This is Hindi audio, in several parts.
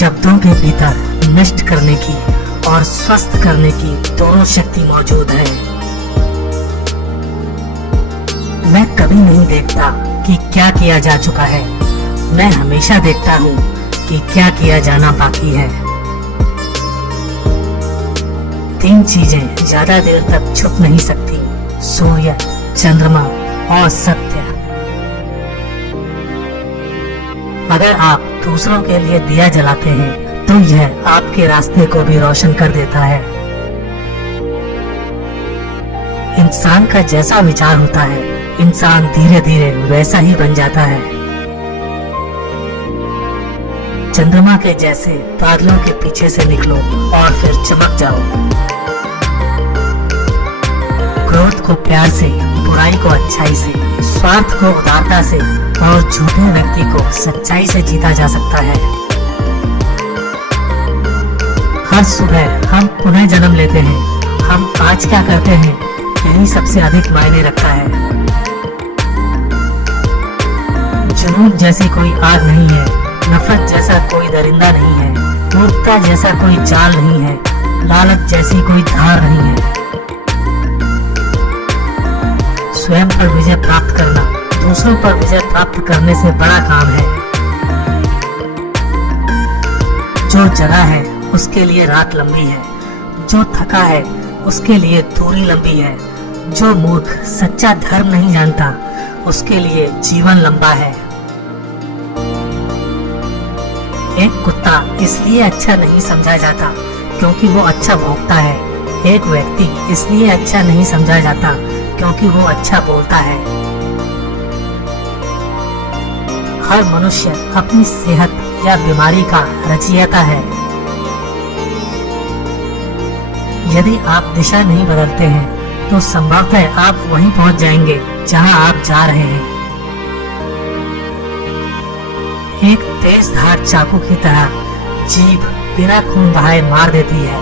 शब्दों के भीतर नष्ट करने की और स्वस्थ करने की दोनों शक्ति मौजूद है। मैं कभी नहीं देखता कि क्या किया जा चुका है, मैं हमेशा देखता हूँ कि क्या किया जाना बाकी है। 3 चीजें ज्यादा देर तक छुप नहीं सकती, सूर्य, चंद्रमा और सत्य। अगर आप दूसरों के लिए दिया जलाते हैं तो यह आपके रास्ते को भी रोशन कर देता है। इंसान का जैसा विचार होता है, इंसान धीरे धीरे वैसा ही बन जाता है। चंद्रमा के जैसे बादलों के पीछे से निकलो और फिर चमक जाओ। क्रोध को प्यार से, बुराई को अच्छाई से, स्वार्थ को उदारता से और झूठे व्यक्ति को सच्चाई से जीता जा सकता है। हर सुबह हम पुनः जन्म लेते हैं। हम आज क्या करते हैं यही सबसे अधिक मायने रखता है। जुनून जैसी कोई आग नहीं है, नफरत जैसा कोई दरिंदा नहीं है, मूर्खता जैसा कोई चाल नहीं है, लालच जैसी कोई धार नहीं है। स्वयं पर विजय प्राप्त करना दूसरों पर विजय प्राप्त करने से बड़ा काम है। जो जगा है उसके लिए रात लंबी है, जो थका है उसके लिए दूरी लंबी है, जो मूर्ख सच्चा धर्म नहीं जानता उसके लिए जीवन लंबा है। एक कुत्ता इसलिए अच्छा नहीं समझा जाता क्योंकि वो अच्छा भौंकता है। एक व्यक्ति इसलिए अच्छा नहीं समझा जाता क्योंकि वो अच्छा बोलता है। हर मनुष्य अपनी सेहत या बीमारी का रचयिता है। यदि आप दिशा नहीं बदलते हैं तो संभवतः आप वहीं पहुंच जाएंगे जहां आप जा रहे हैं। एक तेज धार चाकू की तरह जीभ बिना खून बहाए मार देती है।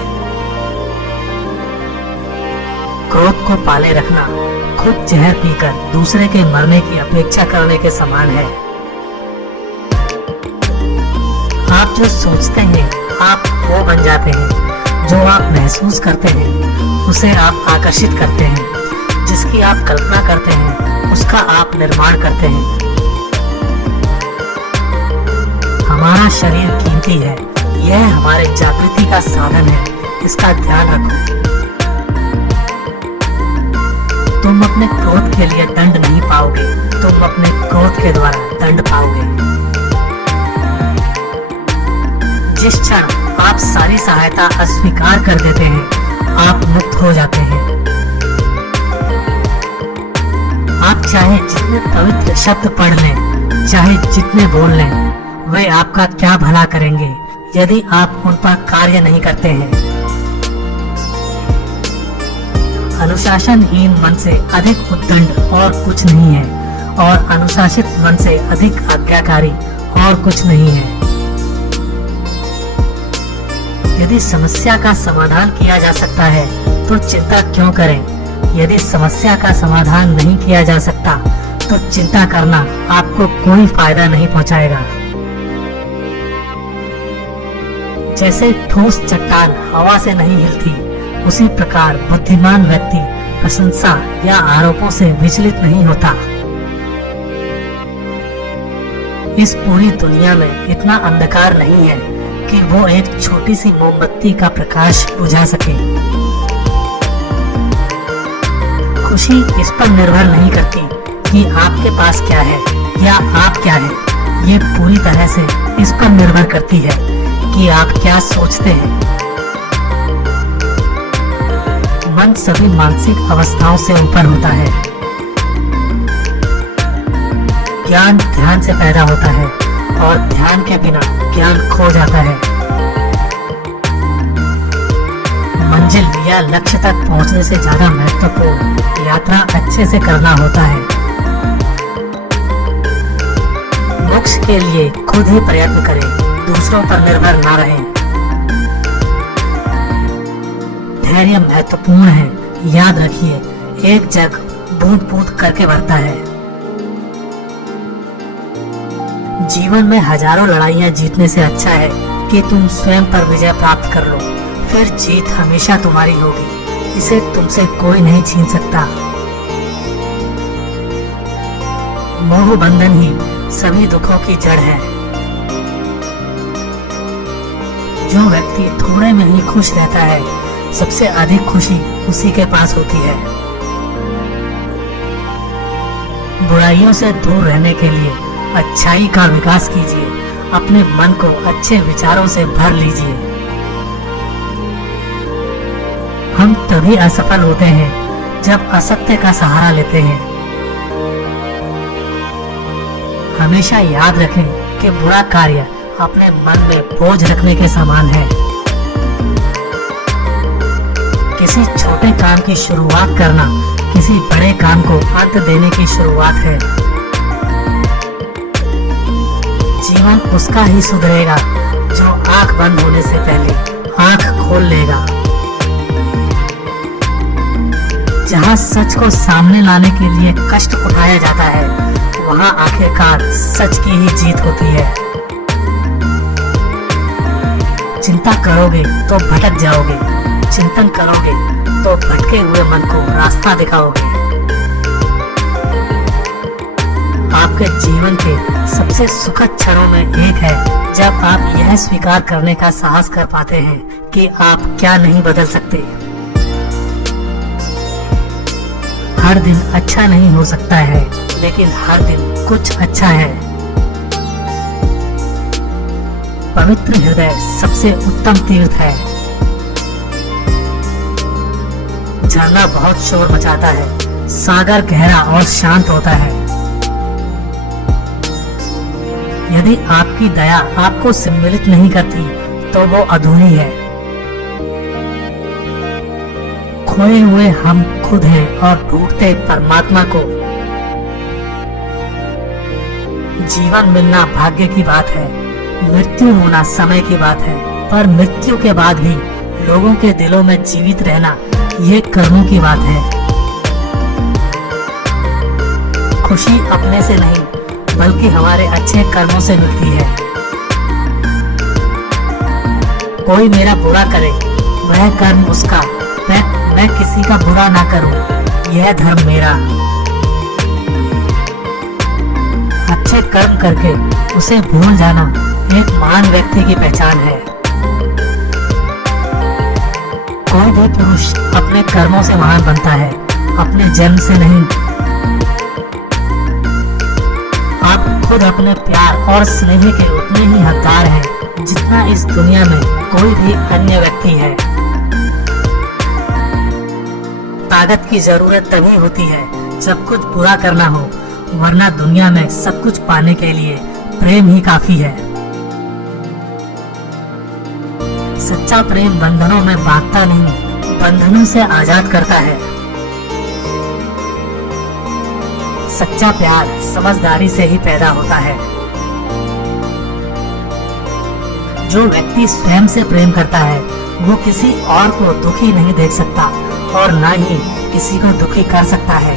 क्रोध को पाले रखना खुद जहर पीकर दूसरे के मरने की अपेक्षा करने के समान है। आप जो सोचते हैं आप वो बन जाते हैं। जो आप महसूस करते हैं उसे आप आकर्षित करते हैं। जिसकी आप कल्पना करते हैं उसका आप निर्माण करते हैं। हमारा शरीर कीमती है, यह हमारे जागृति का साधन है, इसका ध्यान रखो। तुम अपने क्रोध के लिए दंड नहीं पाओगे, तुम अपने क्रोध के द्वारा दंड पाओगे। जिस क्षण आप सारी सहायता अस्वीकार कर देते हैं आप मुक्त हो जाते हैं। आप चाहे जितने पवित्र शब्द पढ़ लें, चाहे जितने बोल लें, वे आपका क्या भला करेंगे यदि आप उन पर कार्य नहीं करते हैं। अनुशासनहीन मन से अधिक उद्दंड और कुछ नहीं है और अनुशासित मन से अधिक आज्ञाकारी और कुछ नहीं है। यदि समस्या का समाधान किया जा सकता है तो चिंता क्यों करें। यदि समस्या का समाधान नहीं किया जा सकता तो चिंता करना आपको कोई फायदा नहीं पहुंचाएगा। जैसे ठोस चट्टान हवा से नहीं हिलती, उसी प्रकार बुद्धिमान व्यक्ति प्रशंसा या आरोपों से विचलित नहीं होता। इस पूरी दुनिया में इतना अंधकार नहीं है कि वो एक छोटी सी मोमबत्ती का प्रकाश बुझा सके। खुशी इस पर निर्भर नहीं करती कि आपके पास क्या है या आप क्या है, ये पूरी तरह से इस पर निर्भर करती है कि आप क्या सोचते हैं। मन सभी मानसिक अवस्थाओं से ऊपर होता है। ज्ञान ध्यान से पैदा होता है और ध्यान के बिना ज्ञान खो जाता है। मंजिल या लक्ष्य तक पहुंचने से ज्यादा महत्वपूर्ण यात्रा अच्छे से करना होता है। मोक्ष के लिए खुद ही प्रयत्न करें, दूसरों पर निर्भर ना रहें। धैर्य महत्वपूर्ण है, याद रखिए, एक जग बूंद बूंद करके भरता है। जीवन में हजारों लड़ाइयां जीतने से अच्छा है कि तुम स्वयं पर विजय प्राप्त कर लो, फिर जीत हमेशा तुम्हारी होगी। इसे तुमसे कोई नहीं छीन सकता। मोह बंधन ही सभी दुखों की जड़ है। जो व्यक्ति थोड़े में ही खुश रहता है, सबसे अधिक खुशी उसी के पास होती है। बुराइयों से दूर रहने के लिए अच्छाई का विकास कीजिए। अपने मन को अच्छे विचारों से भर लीजिए। हम तभी असफल होते हैं जब असत्य का सहारा लेते हैं। हमेशा याद रखें कि बुरा कार्य अपने मन में बोझ रखने के समान है। किसी छोटे काम की शुरुआत करना किसी बड़े काम को अंत देने की शुरुआत है। जीवन उसका ही सुधरेगा जो आंख बंद होने से पहले आंख खोल लेगा। जहां सच को सामने लाने के लिए कष्ट उठाया जाता है, वहां आखिरकार सच की ही जीत होती है। चिंता करोगे तो भटक जाओगे, चिंतन करोगे तो भटके हुए मन को रास्ता दिखाओगे। आपके जीवन के सबसे सुखद क्षणों में एक है जब आप यह स्वीकार करने का साहस कर पाते हैं कि आप क्या नहीं बदल सकते। हर दिन अच्छा नहीं हो सकता है, लेकिन हर दिन कुछ अच्छा है। पवित्र हृदय सबसे उत्तम तीर्थ है। झरना बहुत शोर मचाता है, सागर गहरा और शांत होता है। यदि आपकी दया आपको सम्मिलित नहीं करती तो वो अधूरी है। खोए हुए हम खुद हैं और ढूंढते परमात्मा को। जीवन मिलना भाग्य की बात है, मृत्यु होना समय की बात है, पर मृत्यु के बाद भी लोगों के दिलों में जीवित रहना ये कर्मों की बात है। खुशी अपने से नहीं बल्कि हमारे अच्छे कर्मों से मिलती है। कोई मेरा बुरा करे वह कर्म उसका, मैं किसी का बुरा ना करूं यह धर्म मेरा। अच्छे कर्म करके उसे भूल जाना एक महान व्यक्ति की पहचान है। कोई भी पुरुष अपने कर्मों से महान बनता है, अपने जन्म से नहीं। आप खुद अपने प्यार और स्नेह के उतने ही हकदार हैं जितना इस दुनिया में कोई भी अन्य व्यक्ति है। ताकत की जरूरत तभी होती है जब कुछ बुरा करना हो, वरना दुनिया में सब कुछ पाने के लिए प्रेम ही काफी है। सच्चा प्रेम बंधनों में बांधता नहीं, बंधनों से आजाद करता है। सच्चा प्यार समझदारी से ही पैदा होता है। जो व्यक्ति स्वयं से प्रेम करता है वो किसी और को दुखी नहीं देख सकता और न ही किसी को दुखी कर सकता है।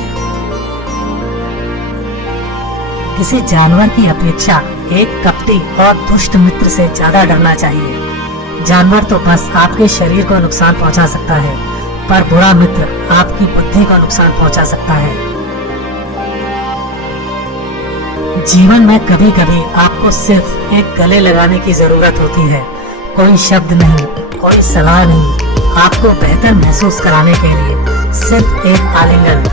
किसी जानवर की अपेक्षा एक कपटी और दुष्ट मित्र से ज्यादा डरना चाहिए। जानवर तो बस आपके शरीर को नुकसान पहुंचा सकता है, पर बुरा मित्र आपकी बुद्धि को नुकसान पहुंचा सकता है। जीवन में कभी कभी आपको सिर्फ एक गले लगाने की जरूरत होती है। कोई शब्द नहीं, कोई सलाह नहीं, आपको बेहतर महसूस कराने के लिए सिर्फ एक आलिंगन।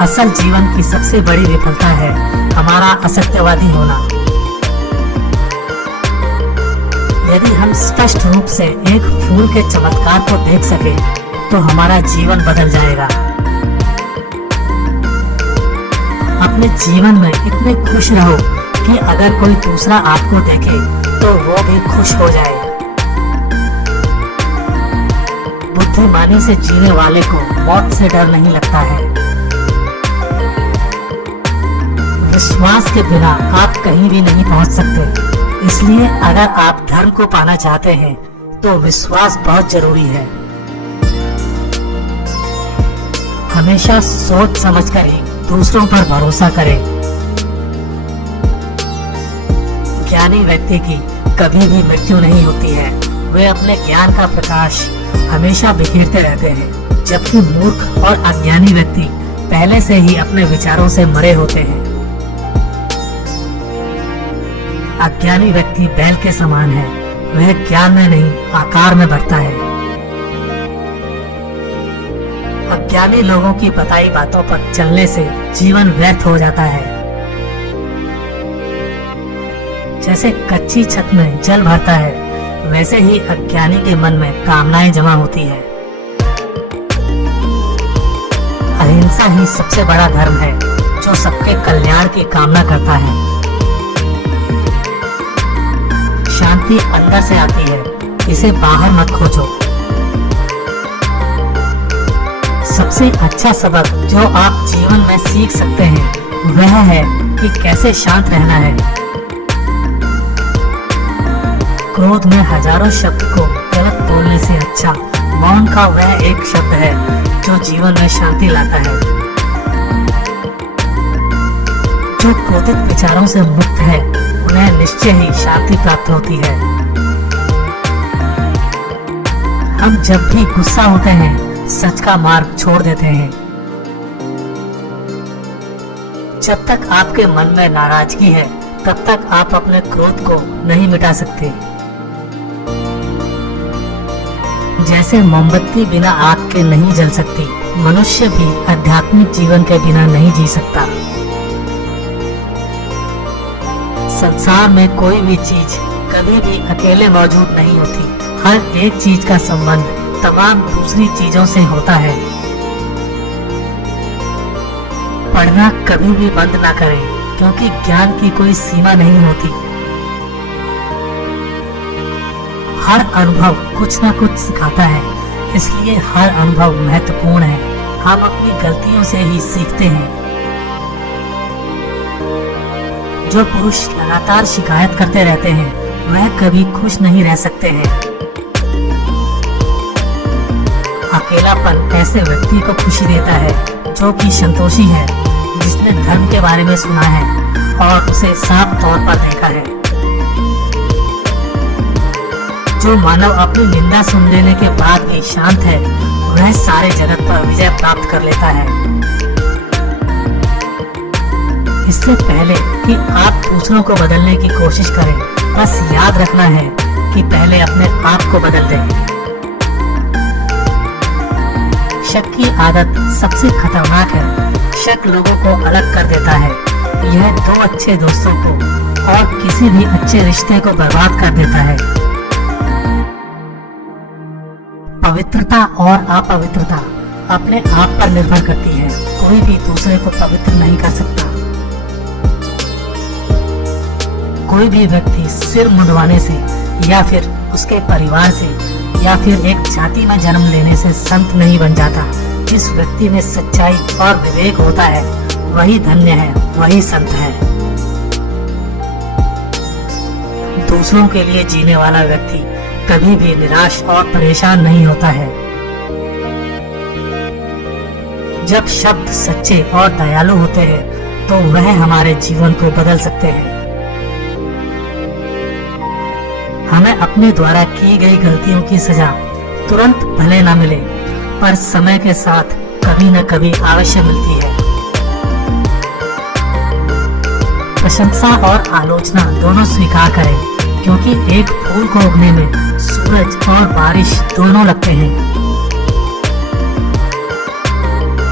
असल जीवन की सबसे बड़ी विफलता है हमारा असत्यवादी होना। यदि हम स्पष्ट रूप से एक फूल के चमत्कार को देख सके तो हमारा जीवन बदल जाएगा। अपने जीवन में इतने खुश रहो कि अगर कोई दूसरा आपको देखे तो वो भी खुश हो जाए। बुद्धिमानी से जीने वाले को मौत से डर नहीं लगता है। विश्वास के बिना आप कहीं भी नहीं पहुंच सकते। इसलिए अगर आप धर्म को पाना चाहते हैं तो विश्वास बहुत जरूरी है। हमेशा सोच समझ कर ही दूसरों पर भरोसा करें। ज्ञानी व्यक्ति की कभी भी मृत्यु नहीं होती है। वे अपने ज्ञान का प्रकाश हमेशा बिखेरते रहते हैं, जबकि मूर्ख और अज्ञानी व्यक्ति पहले से ही अपने विचारों से मरे होते हैं। अज्ञानी व्यक्ति बैल के समान है, वह ज्ञान में नहीं आकार में बढ़ता है। अज्ञानी लोगों की बताई बातों पर चलने से जीवन व्यर्थ हो जाता है। जैसे कच्ची छत में जल भरता है, वैसे ही अज्ञानी के मन में कामनाएं जमा होती है। अहिंसा ही सबसे बड़ा धर्म है, जो सबके कल्याण की कामना करता है। शांति अंदर से आती है, इसे बाहर मत खोजो। सबसे अच्छा सबक जो आप जीवन में सीख सकते हैं वह है कि कैसे शांत रहना है। क्रोध में हजारों शब्द को गलत बोलने से अच्छा मौन का वह एक शब्द है जो जीवन में शांति लाता है। जो क्रोधित विचारों से मुक्त है उन्हें निश्चय ही शांति प्राप्त होती है। हम जब भी गुस्सा होते हैं सच का मार्ग छोड़ देते हैं। जब तक आपके मन में नाराजगी है तब तक आप अपने क्रोध को नहीं मिटा सकते। जैसे मोमबत्ती बिना आग के नहीं जल सकती, मनुष्य भी आध्यात्मिक जीवन के बिना नहीं जी सकता। संसार में कोई भी चीज कभी भी अकेले मौजूद नहीं होती। हर एक चीज का संबंध तमाम दूसरी चीजों से होता है। पढ़ना कभी भी बंद ना करें, क्योंकि ज्ञान की कोई सीमा नहीं होती। हर अनुभव कुछ न कुछ सिखाता है, इसलिए हर अनुभव महत्वपूर्ण है। हम अपनी गलतियों से ही सीखते हैं। जो पुरुष लगातार शिकायत करते रहते हैं वह कभी खुश नहीं रह सकते हैं। अकेलापन ऐसे व्यक्ति को खुशी देता है जो कि संतोषी है, जिसने धर्म के बारे में सुना है और उसे साफ तौर पर देखा है। जो मानव अपनी निंदा सुन लेने के बाद भी शांत है, वह सारे जगत पर विजय प्राप्त कर लेता है। इससे पहले कि आप दूसरों को बदलने की कोशिश करें, बस याद रखना है कि पहले अपने आप को बदल दें। शक की आदत सबसे खतरनाक है। शक लोगों को अलग कर देता है। यह दो अच्छे दोस्तों को और किसी भी अच्छे रिश्ते को बर्बाद कर देता है। पवित्रता और अपवित्रता अपने आप पर निर्भर करती है। कोई भी दूसरे को पवित्र नहीं कर सकता। कोई भी व्यक्ति सिर मुंडवाने से या फिर उसके परिवार से या फिर एक जाति में जन्म लेने से संत नहीं बन जाता। जिस व्यक्ति में सच्चाई और विवेक होता है वही धन्य है, वही संत है। दूसरों के लिए जीने वाला व्यक्ति कभी भी निराश और परेशान नहीं होता है। जब शब्द सच्चे और दयालु होते हैं तो वह हमारे जीवन को बदल सकते हैं। हमें अपने द्वारा की गई गलतियों की सजा तुरंत भले न मिले, पर समय के साथ कभी न कभी अवश्य मिलती है। प्रशंसा और आलोचना दोनों स्वीकार करें, क्योंकि एक फूल को उगने में सूरज और बारिश दोनों लगते हैं।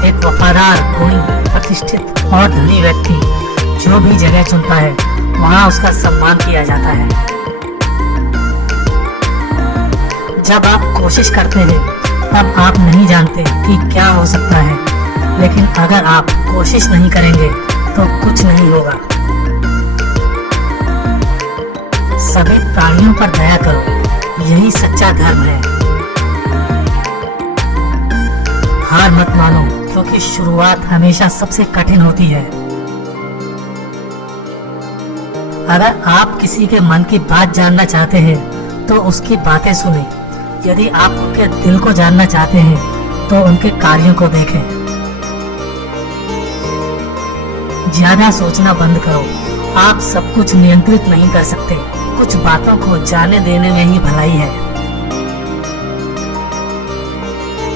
एक वफादार, गुणी, प्रतिष्ठित और धनी व्यक्ति जो भी जगह चुनता है वहाँ उसका सम्मान किया जाता है। जब आप कोशिश करते हैं तब आप नहीं जानते कि क्या हो सकता है, लेकिन अगर आप कोशिश नहीं करेंगे तो कुछ नहीं होगा। सभी प्राणियों पर दया करो, यही सच्चा धर्म है। हार मत मानो, क्योंकि शुरुआत हमेशा सबसे कठिन होती है। अगर आप किसी के मन की बात जानना चाहते हैं तो उसकी बातें सुनें। यदि आप उनके दिल को जानना चाहते हैं तो उनके कार्यों को देखें। ज्यादा सोचना बंद करो आप सब कुछ नियंत्रित नहीं कर सकते। कुछ बातों को जाने देने में ही भलाई है।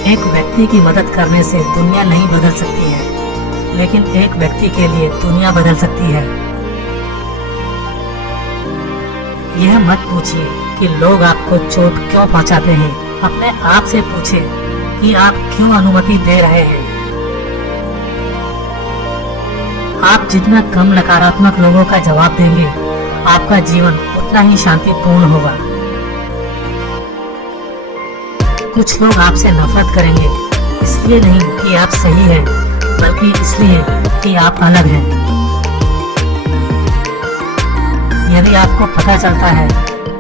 एक व्यक्ति की मदद करने से दुनिया नहीं बदल सकती है, लेकिन एक व्यक्ति के लिए दुनिया बदल सकती है। यह मत पूछिए कि लोग आपको चोट क्यों पहुंचाते हैं। अपने आप से पूछिए कि आप क्यों अनुमति दे रहे हैं। आप जितना कम नकारात्मक लोगों का जवाब देंगे, आपका जीवन उतना ही शांतिपूर्ण होगा। कुछ लोग आपसे नफरत करेंगे, इसलिए नहीं कि आप सही हैं, बल्कि इसलिए कि आप अलग हैं। यदि आपको पता चलता है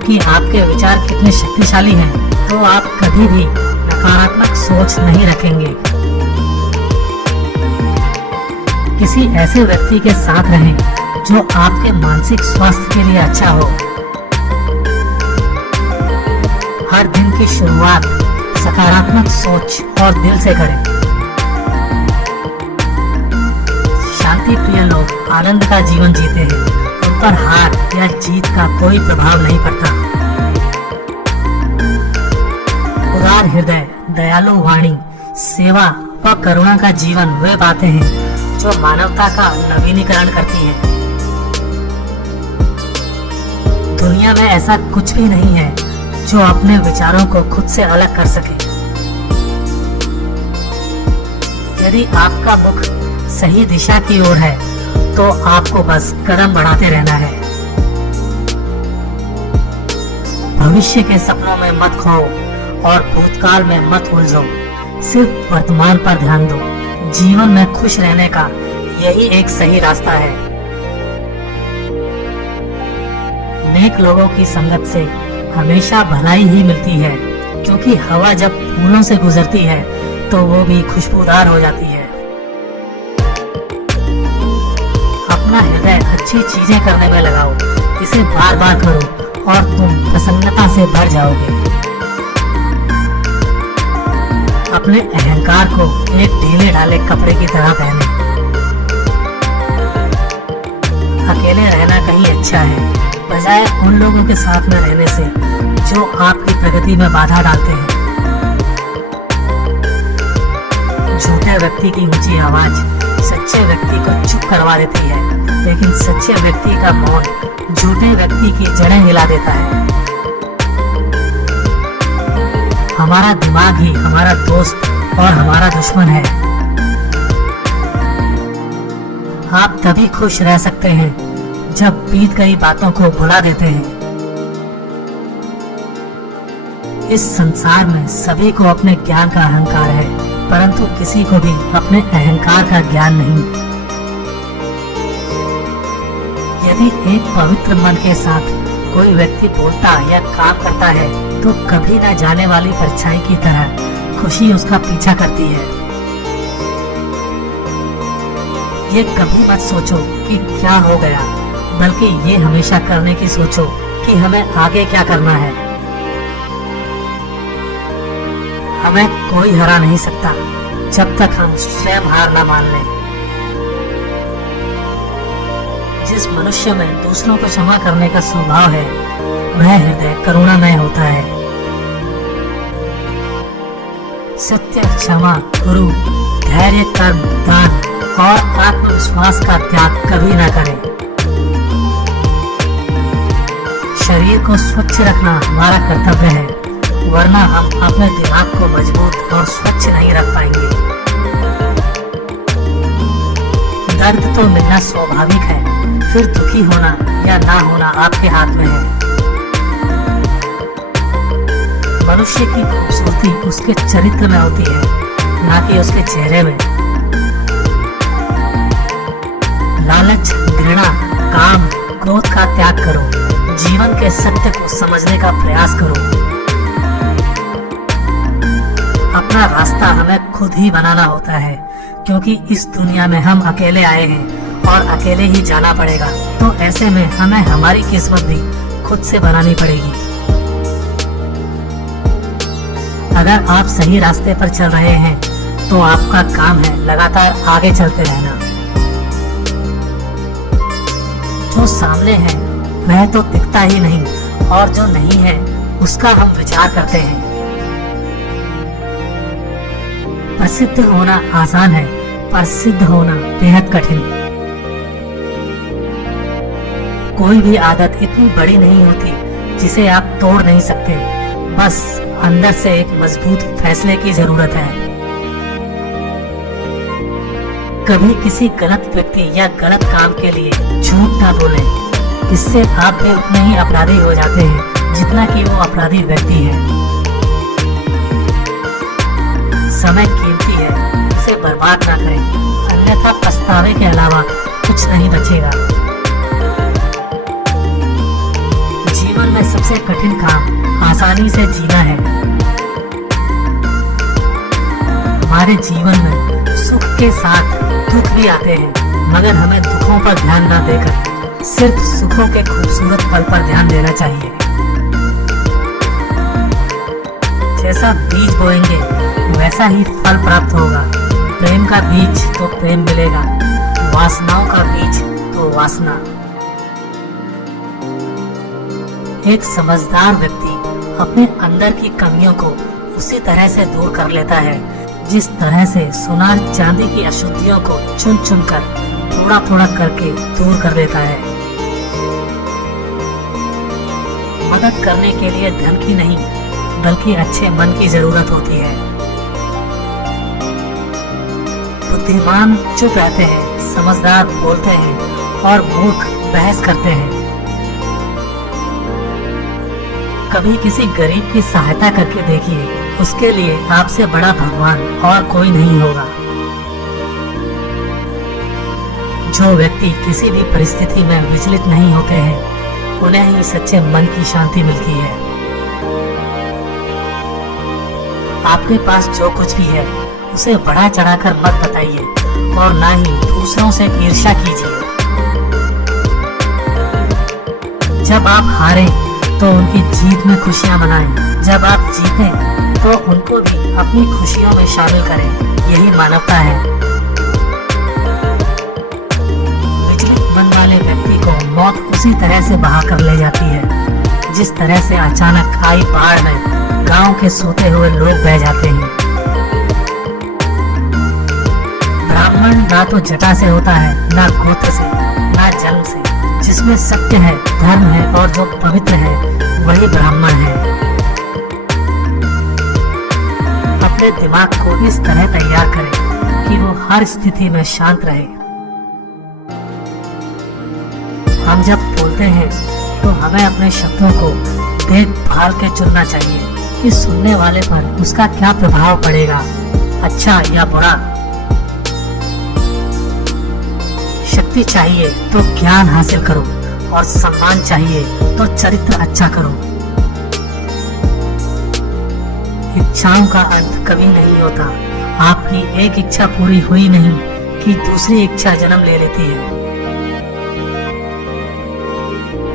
कि आपके विचार कितने शक्तिशाली हैं, तो आप कभी भी नकारात्मक सोच नहीं रखेंगे। किसी ऐसे व्यक्ति के साथ रहें जो आपके मानसिक स्वास्थ्य के लिए अच्छा हो। हर दिन की शुरुआत सकारात्मक सोच और दिल से करें। शांति प्रिय लोग आनंद का जीवन जीते हैं। उन पर हार या जीत का कोई प्रभाव नहीं पड़ता। उदार हृदय, दयालु वाणी, सेवा व करुणा का जीवन वे बातें हैं जो मानवता का नवीनीकरण करती है। दुनिया में ऐसा कुछ भी नहीं है जो अपने विचारों को खुद से अलग कर सके। यदि आपका मुख सही दिशा की ओर है, तो आपको बस कदम बढ़ाते रहना है। भविष्य के सपनों में मत खोओ और भूतकाल में मत उलझो। सिर्फ वर्तमान पर ध्यान दो। जीवन में खुश रहने का यही एक सही रास्ता है। नेक लोगों की संगत से हमेशा भलाई ही मिलती है, क्योंकि हवा जब फूलों से गुजरती है तो वो भी खुशबूदार हो जाती है। अपना हृदय अच्छी चीजें करने में लगाओ, इसे बार बार करो और तुम प्रसन्नता से भर जाओगे। अपने अहंकार को एक ढीले ढाले कपड़े की तरह पहने। अकेले रहना कहीं अच्छा है, बजाय उन लोगों के साथ में रहने से जो आपकी प्रगति में बाधा डालते हैं। झूठे व्यक्ति की ऊंची आवाज सच्चे व्यक्ति को चुप करवा देती है, लेकिन सच्चे व्यक्ति का मौन झूठे व्यक्ति की जड़ें हिला देता है। हमारा दिमाग ही हमारा दोस्त और हमारा दुश्मन है। आप तभी खुश रह सकते हैं जब बीत गई बातों को भुला देते हैं। इस संसार में सभी को अपने ज्ञान का अहंकार है, परंतु किसी को भी अपने अहंकार का ज्ञान नहीं। यदि एक पवित्र मन के साथ कोई व्यक्ति बोलता या काम करता है, तो कभी न जाने वाली परछाई की तरह खुशी उसका पीछा करती है। ये कभी मत सोचो कि क्या हो गया, बल्कि ये हमेशा करने की सोचो कि हमें आगे क्या करना है। हमें कोई हरा नहीं सकता जब तक हम स्वयं हार न मान लें। जिस मनुष्य में दूसरों को क्षमा करने का स्वभाव है, वह हृदय करुणामय होता है। सत्य, क्षमा, गुरु, धैर्य, कर्म, दान और आत्मविश्वास का त्याग कभी न करें। शरीर को स्वच्छ रखना हमारा कर्तव्य है, वरना हम अपने दिमाग को मजबूत और स्वच्छ नहीं रख पाएंगे। दर्द तो मिलना स्वाभाविक है, फिर दुखी होना या ना होना आपके हाथ में है। मनुष्य की खूबसूरती उसके चरित्र में होती है, ना कि उसके चेहरे में। लालच, घृणा, काम, क्रोध का त्याग करो। जीवन के सत्य को समझने का प्रयास करो। अपना रास्ता हमें खुद ही बनाना होता है, क्योंकि इस दुनिया में हम अकेले आए हैं और अकेले ही जाना पड़ेगा। तो ऐसे में हमें हमारी किस्मत भी खुद से बनानी पड़ेगी। अगर आप सही रास्ते पर चल रहे हैं, तो आपका काम है लगातार आगे चलते रहना। जो सामने है वह तो दिखता ही नहीं और जो नहीं है उसका हम विचार करते हैं। प्रसिद्ध होना आसान है पर सिद्ध होना बेहद कठिन। कोई भी आदत इतनी बड़ी नहीं होती जिसे आप तोड़ नहीं सकते, बस अंदर से एक मजबूत फैसले की जरूरत है। कभी किसी गलत व्यक्ति या गलत काम के लिए झूठ ना बोलें, इससे आप भी उतने ही अपराधी हो जाते हैं जितना कि वो अपराधी व्यक्ति है। समय कीमती है, इसे बर्बाद ना करें, अन्यथा पछतावे के अलावा कुछ नहीं बचेगा। जीवन में सबसे कठिन काम आसानी से जीना है। हमारे जीवन में सुख के साथ दुख भी आते हैं, मगर हमें दुखों पर ध्यान न देकर सिर्फ सुखों के खूबसूरत पल पर ध्यान देना चाहिए। जैसा बीज बोएंगे वैसा ही फल प्राप्त होगा। प्रेम का बीज तो प्रेम मिलेगा, वासनाओं का बीज तो वासना। एक समझदार व्यक्ति अपने अंदर की कमियों को उसी तरह से दूर कर लेता है जिस तरह से सुनार चांदी की अशुद्धियों को चुन चुन कर थोड़ा थोड़ा करके दूर कर लेता है। मदद करने के लिए धन की नहीं बल्कि अच्छे मन की जरूरत होती है। बुद्धिमान चुप रहते हैं, समझदार बोलते हैं और मूर्ख बहस करते हैं। कभी किसी गरीब की सहायता करके देखिए, उसके लिए आपसे बड़ा भगवान और कोई नहीं होगा। जो व्यक्ति किसी भी परिस्थिति में विचलित नहीं होते हैं, उन्हें ही सच्चे मन की शांति मिलती है। आपके पास जो कुछ भी है उसे बढ़ा चढ़ाकर मत बताइए और ना ही दूसरों से ईर्ष्या कीजिए। जब आप हारें तो उनकी जीत में खुशियां मनाएं, जब आप जीतें तो उनको भी अपनी खुशियों में शामिल करें। यही मानवता है। विचलित मन वाले व्यक्ति को मौत उसी तरह से बहा कर ले जाती है जिस तरह से अचानक आई बाढ़ में गांव के सोते हुए लोग बह जाते हैं। ब्राह्मण ना तो जटा से होता है, ना गोत्र से, ना जन्म से। जिसमें सत्य है, धर्म है और जो पवित्र है वही ब्राह्मण है। अपने दिमाग को इस तरह तैयार करें कि वो हर स्थिति में शांत रहे। हम जब बोलते हैं तो हमें अपने शब्दों को देखभाल के चुनना चाहिए कि सुनने वाले पर उसका क्या प्रभाव पड़ेगा, अच्छा या बुरा। शक्ति चाहिए तो ज्ञान हासिल करो और सम्मान चाहिए तो चरित्र अच्छा करो। इच्छाओं का अंत कभी नहीं होता। आपकी एक इच्छा पूरी हुई नहीं कि दूसरी इच्छा जन्म ले लेती है।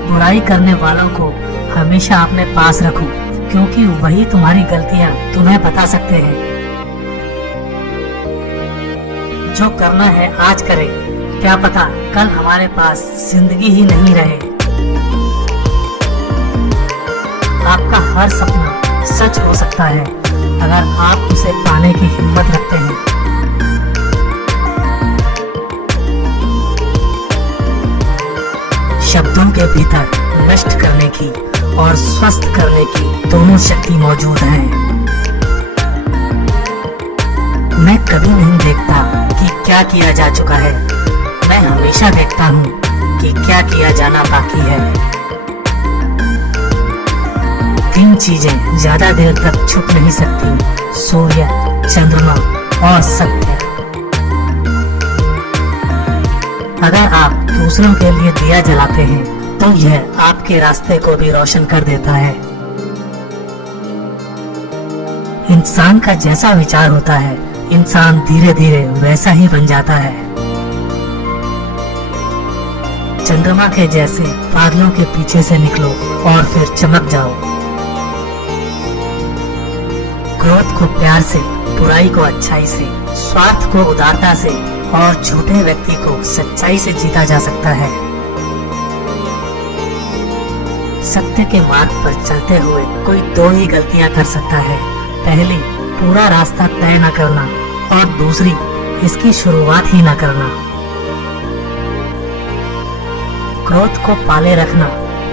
बुराई करने वालों को हमेशा अपने पास रखो, क्योंकि वही तुम्हारी गलतियां तुम्हें बता सकते हैं। जो करना है आज करें, क्या पता कल हमारे पास जिंदगी ही नहीं रहे। आपका हर सपना सच हो सकता है अगर आप उसे पाने की हिम्मत रखते हैं। शब्दों के भीतर नष्ट करने की और स्वस्थ करने की दोनों शक्ति मौजूद है। मैं कभी नहीं देखता कि क्या किया जा चुका है, मैं हमेशा देखता हूँ कि क्या किया जाना बाकी है। तीन चीजें ज्यादा देर तक छुप नहीं सकती: सूर्य, चंद्रमा और सत्य। अगर आप दूसरों के लिए दिया जलाते हैं तो यह आपके रास्ते को भी रोशन कर देता है। इंसान का जैसा विचार होता है, इंसान धीरे धीरे वैसा ही बन जाता है। चंद्रमा के जैसे बादलों के पीछे से निकलो और फिर चमक जाओ। क्रोध को प्यार से, बुराई को अच्छाई से, स्वार्थ को उदारता से और झूठे व्यक्ति को सच्चाई से जीता जा सकता है। सत्य के मार्ग पर चलते हुए कोई दो ही गलतियां कर सकता है। पहली, पूरा रास्ता तय न करना, और दूसरी, इसकी शुरुआत ही न करना। क्रोध को पाले रखना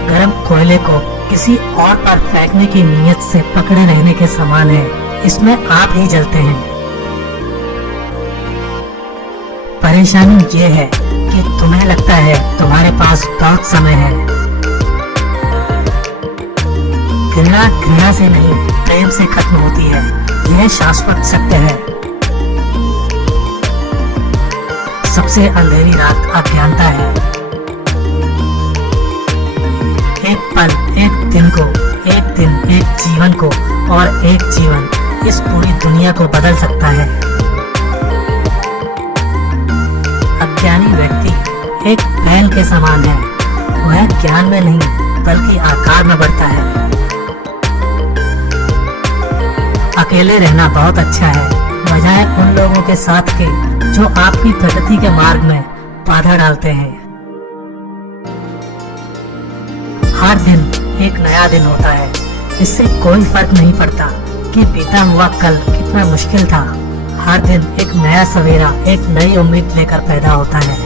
गर्म कोयले को किसी और पर फेंकने की नीयत से पकड़े रहने के समान है। इसमें आप ही जलते हैं। परेशानी ये है कि तुम्हें लगता है तुम्हारे पास बहुत समय है। घृणा घृणा से नहीं, प्रेम से खत्म होती है। यह शाश्वत सत्य है। सबसे अंधेरी रात अज्ञानता है। एक पल, एक दिन को, एक दिन, एक जीवन को, और एक जीवन इस पूरी दुनिया को बदल सकता है। अज्ञानी व्यक्ति एक बैल के समान है। वह ज्ञान में नहीं बल्कि आकार में बढ़ता है। अकेले रहना बहुत अच्छा है, बजाय उन लोगों के साथ के जो आपकी प्रगति के मार्ग में बाधा डालते हैं। हर दिन एक नया दिन होता है। इससे कोई फर्क नहीं पड़ता कि बीता हुआ कल कितना मुश्किल था। हर दिन एक नया सवेरा एक नई उम्मीद लेकर पैदा होता है।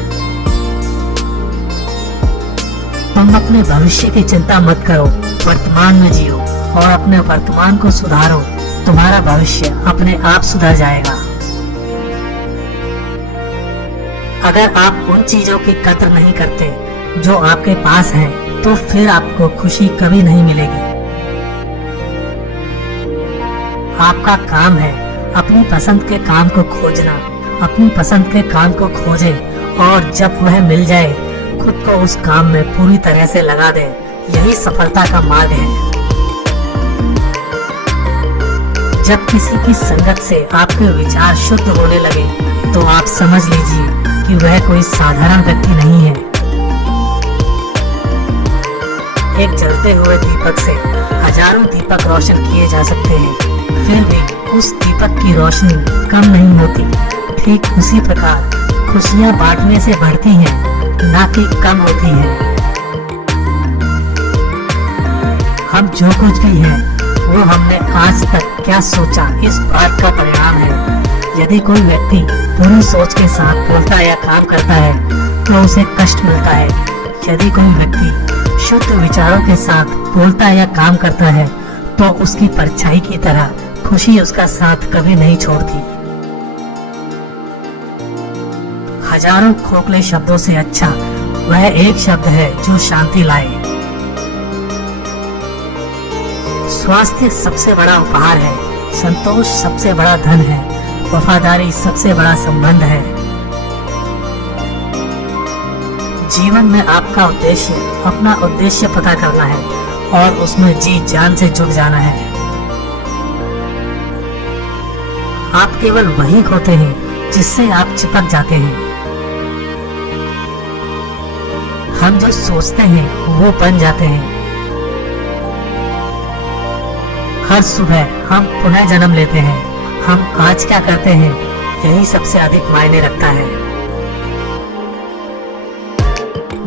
तुम अपने भविष्य की चिंता मत करो, वर्तमान में जियो और अपने वर्तमान को सुधारो। तुम्हारा भविष्य अपने आप सुधर जाएगा। अगर आप उन चीजों की कद्र नहीं करते जो आपके पास हैं, तो फिर आपको खुशी कभी नहीं मिलेगी। आपका काम है अपनी पसंद के काम को खोजना। अपनी पसंद के काम को खोजे और जब वह मिल जाए खुद को उस काम में पूरी तरह से लगा दे। यही सफलता का मार्ग है। जब किसी की संगत से आपके विचार शुद्ध होने लगे तो आप समझ लीजिए कि वह कोई साधारण व्यक्ति नहीं है। एक जलते हुए दीपक से हजारों दीपक रोशन किए जा सकते हैं, फिर भी उस दीपक की रोशनी कम नहीं होती। ठीक उसी प्रकार खुशियां बांटने से बढ़ती हैं, ना कि कम होती हैं। हम जो कुछ भी हैं, वो हमने आज तक क्या सोचा इस बात का परिणाम है। यदि कोई व्यक्ति पूरी सोच के साथ बोलता या काम करता है तो उसे कष्ट मिलता है। यदि कोई व्यक्ति शुद्ध विचारों के साथ बोलता या काम करता है तो उसकी परछाई की तरह खुशी उसका साथ कभी नहीं छोड़ती। हजारों खोखले शब्दों से अच्छा वह एक शब्द है जो शांति लाए। स्वास्थ्य सबसे बड़ा उपहार है, संतोष सबसे बड़ा धन है, वफादारी सबसे बड़ा संबंध है। जीवन में आपका उद्देश्य अपना उद्देश्य पता करना है और उसमें जी जान से जुट जाना है। आप केवल वही होते हैं जिससे आप चिपक जाते हैं। हम जो सोचते हैं वो बन जाते हैं। हर सुबह हम पुनः जन्म लेते हैं। हम आज क्या करते हैं यही सबसे अधिक मायने रखता है।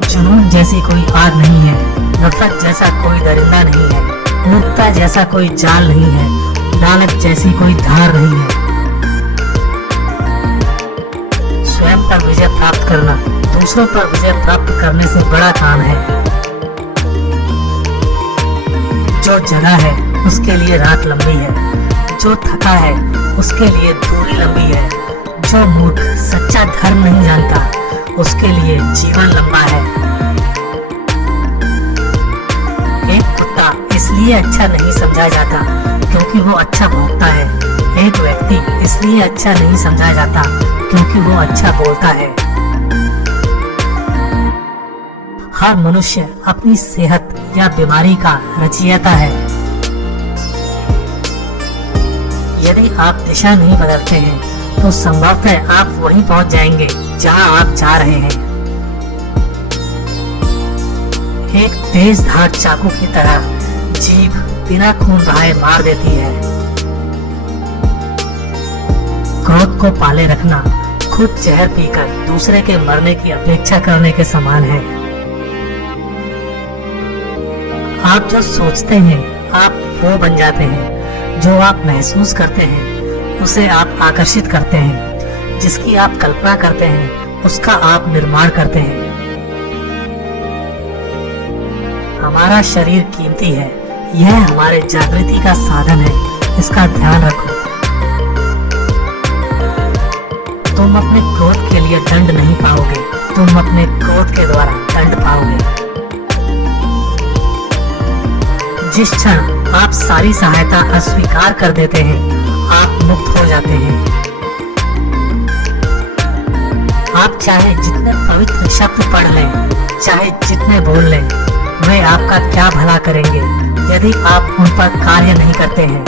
जुनून जैसी कोई आग नहीं है, नफरत जैसा कोई दरिंदा नहीं है, मूर्खता जैसा कोई जाल नहीं है, लालच जैसी कोई धार नहीं है। स्वयं पर विजय प्राप्त करना दूसरों पर विजय प्राप्त करने से बड़ा काम है। जो जगा है उसके लिए रात लंबी है, जो थका है उसके लिए दूरी लंबी है, जो मूर्ख सच्चा धर्म नहीं जानता उसके लिए जीवन लंबा है। एक कुत्ता इसलिए अच्छा नहीं समझा जाता क्योंकि वो अच्छा भौंकता है। एक व्यक्ति इसलिए अच्छा नहीं समझा जाता क्योंकि वो अच्छा बोलता है। हर मनुष्य अपनी सेहत या बीमारी का रचयिता है। यदि आप दिशा नहीं बदलते हैं तो संभवतः आप वहीं पहुंच जाएंगे जहां आप जा रहे हैं। एक तेज धार चाकू की तरह जीभ बिना खून बहाए मार देती है। क्रोध को पाले रखना खुद जहर पीकर दूसरे के मरने की अपेक्षा करने के समान है। आप जो सोचते हैं आप वो बन जाते हैं। जो आप महसूस करते हैं उसे आप आकर्षित करते हैं। जिसकी आप कल्पना करते हैं उसका आप निर्माण करते हैं। हमारा शरीर कीमती है, यह हमारे जागृति का साधन है, इसका ध्यान रखो। तुम अपने क्रोध के लिए दंड नहीं पाओगे, तुम अपने क्रोध के द्वारा दंड पाओगे। जिस क्षण आप सारी सहायता अस्वीकार कर देते हैं, आप मुक्त हो जाते हैं। आप चाहे जितने पवित्र शब्द पढ़ लें, चाहे जितने बोल लें, वे आपका क्या भला करेंगे यदि आप उन पर कार्य नहीं करते हैं।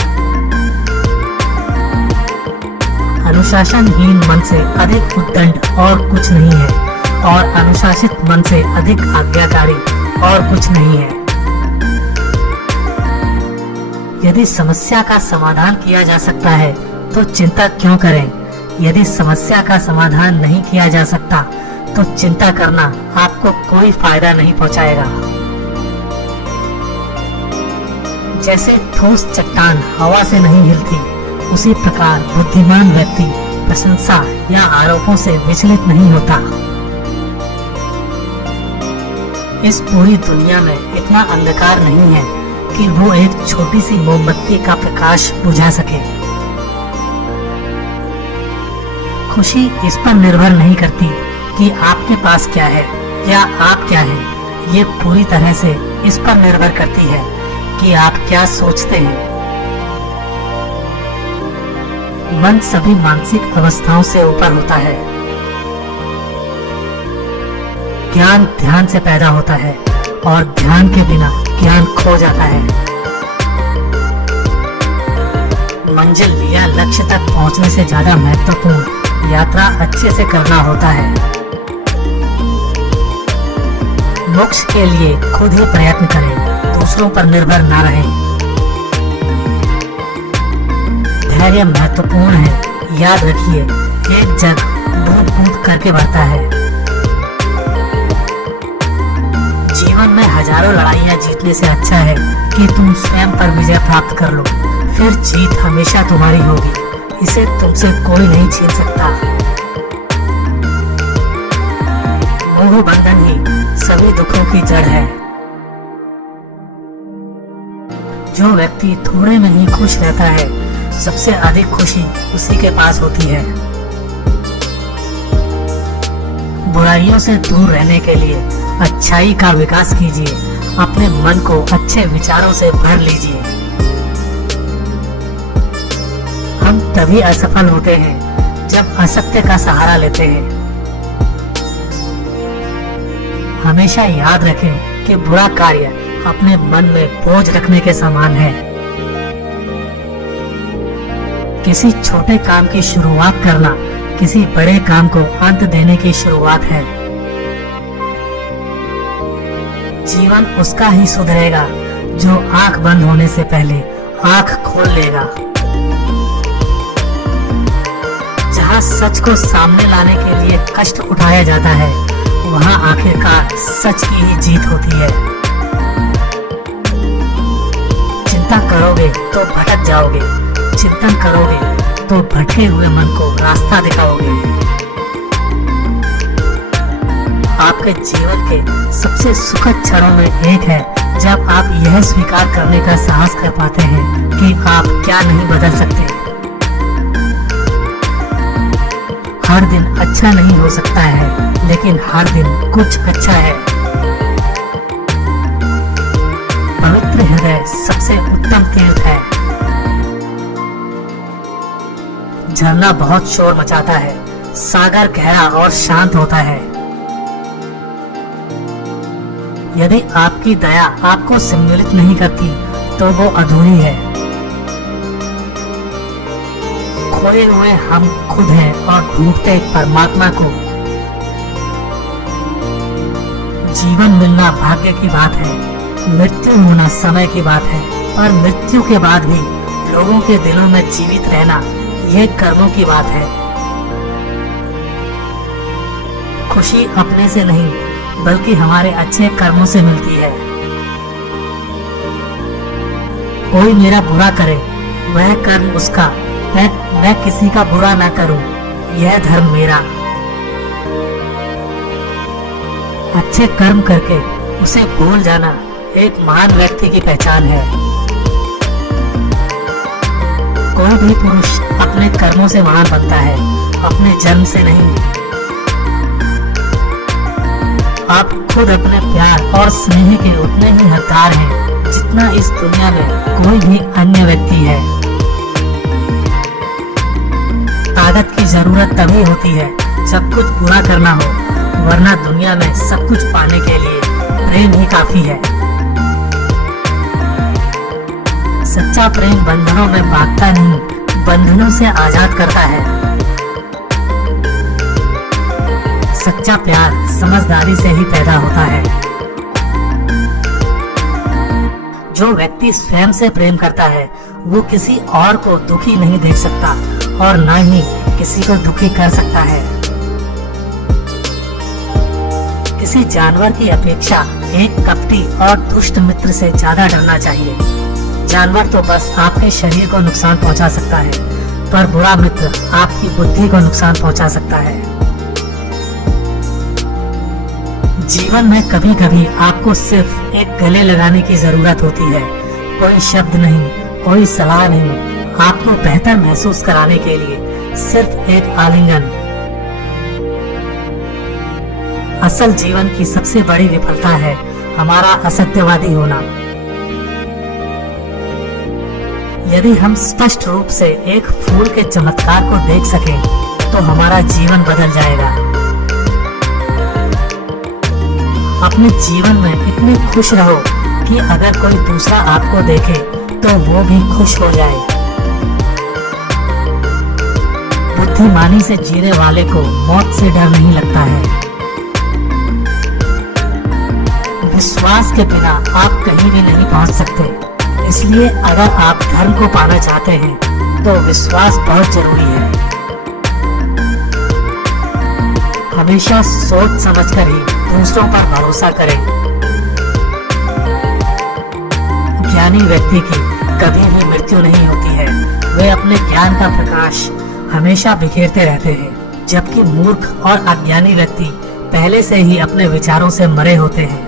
अनुशासनहीन मन से अधिक उद्दंड और कुछ नहीं है, और अनुशासित मन से अधिक आज्ञाकारी और कुछ नहीं है। यदि समस्या का समाधान किया जा सकता है तो चिंता क्यों करें? यदि समस्या का समाधान नहीं किया जा सकता तो चिंता करना आपको कोई फायदा नहीं पहुंचाएगा। जैसे ठोस चट्टान हवा से नहीं हिलती, उसी प्रकार बुद्धिमान व्यक्ति प्रशंसा या आरोपों से विचलित नहीं होता। इस पूरी दुनिया में इतना अंधकार नहीं है कि वो एक छोटी सी मोमबत्ती का प्रकाश बुझा सके। खुशी इस पर निर्भर नहीं करती कि आपके पास क्या है या आप क्या हैं। ये पूरी तरह से इस पर निर्भर करती है कि आप क्या सोचते हैं। मन सभी मानसिक अवस्थाओं से ऊपर होता है। ज्ञान ध्यान से पैदा होता है और ध्यान के बिना ज्ञान खो जाता है। मंजिल या लक्ष्य तक पहुंचने से ज्यादा महत्वपूर्ण यात्रा अच्छे से करना होता है। मोक्ष के लिए खुद ही प्रयत्न करें, दूसरों पर निर्भर ना रहें। धैर्य महत्वपूर्ण है, याद रखिए एक जग बूंद बूंद करके बढ़ता है। जीवन में हजारों लड़ाइयां जीतने से अच्छा है कि तुम स्वयं पर विजय प्राप्त कर लो, फिर जीत हमेशा तुम्हारी होगी। इसे तुमसे कोई नहीं छीन सकता। मोह बंधन ही सभी दुखों की जड़ है। जो व्यक्ति थोड़े में ही खुश रहता है, सबसे अधिक खुशी उसी के पास होती है। बुराइयों से दूर रहने के लिए अच्छाई का विकास कीजिए। अपने मन को अच्छे विचारों से भर लीजिए। हम तभी असफल होते हैं जब असत्य का सहारा लेते हैं। हमेशा याद रखें कि बुरा कार्य अपने मन में बोझ रखने के समान है। किसी छोटे काम की शुरुआत करना किसी बड़े काम को अंत देने की शुरुआत है। जीवन उसका ही सुधरेगा जो आंख बंद होने से पहले आंख खोल लेगा। जहाँ सच को सामने लाने के लिए कष्ट उठाया जाता है, वहाँ आखिरकार सच की ही जीत होती है। चिंता करोगे तो भटक जाओगे, चिंतन करोगे तो भटके हुए मन को रास्ता दिखाओगे। आपके जीवन के सबसे सुखद क्षणों में एक है जब आप यह स्वीकार करने का साहस कर पाते हैं कि आप क्या नहीं बदल सकते। हर दिन अच्छा नहीं हो सकता है, लेकिन हर दिन कुछ अच्छा है। पवित्र हृदय सबसे उत्तम तीर्थ है। झरना बहुत शोर मचाता है, सागर गहरा और शांत होता है। यदि आपकी दया आपको सम्मिलित नहीं करती तो वो अधूरी है। खोए हुए हम खुद हैं और ढूंढते परमात्मा को। जीवन मिलना भाग्य की बात है, मृत्यु होना समय की बात है, और मृत्यु के बाद भी लोगों के दिलों में जीवित रहना यह कर्मों की बात है। खुशी अपने से नहीं बल्कि हमारे अच्छे कर्मों से मिलती है। कोई मेरा बुरा करे वह कर्म उसका, मैं किसी का बुरा ना करूं, यह धर्म मेरा। अच्छे कर्म करके उसे भूल जाना एक महान व्यक्ति की पहचान है। कोई भी पुरुष अपने कर्मों से महान बनता है, अपने जन्म से नहीं। आप खुद अपने प्यार और स्नेह के उतने ही हकदार हैं जितना इस दुनिया में कोई भी अन्य व्यक्ति है। ताकत की जरूरत तभी होती है जब कुछ बुरा करना हो, वरना दुनिया में सब कुछ पाने के लिए प्रेम ही काफी है। सच्चा प्रेम बंधनों में बांधता नहीं, बंधनों से आजाद करता है। सच्चा प्यार समझदारी से ही पैदा होता है। जो व्यक्ति स्वयं से प्रेम करता है वो किसी और को दुखी नहीं देख सकता और न ही किसी को दुखी कर सकता है। किसी जानवर की अपेक्षा एक कपटी और दुष्ट मित्र से ज्यादा डरना चाहिए। जानवर तो बस आपके शरीर को नुकसान पहुंचा सकता है, पर बुरा मित्र आपकी बुद्धि को नुकसान पहुंचा सकता है। जीवन में कभी कभी आपको सिर्फ एक गले लगाने की जरूरत होती है। कोई शब्द नहीं, कोई सलाह नहीं, आपको बेहतर महसूस कराने के लिए सिर्फ एक आलिंगन। असल जीवन की सबसे बड़ी विफलता है हमारा असत्यवादी होना। यदि हम स्पष्ट रूप से एक फूल के चमत्कार को देख सकें तो हमारा जीवन बदल जाएगा। अपने जीवन में इतने खुश रहो कि अगर कोई दूसरा आपको देखे तो वो भी खुश हो जाए। बुद्धिमानी से जीने वाले को मौत से डर नहीं लगता है। विश्वास के बिना आप कहीं भी नहीं पहुंच सकते, इसलिए अगर आप धर्म को पाना चाहते हैं तो विश्वास बहुत जरूरी है। हमेशा सोच समझकर ही दूसरों पर भरोसा करें। ज्ञानी व्यक्ति की कभी भी मृत्यु नहीं होती है, वे अपने ज्ञान का प्रकाश हमेशा बिखेरते रहते हैं, जबकि मूर्ख और अज्ञानी व्यक्ति पहले से ही अपने विचारों से मरे होते हैं।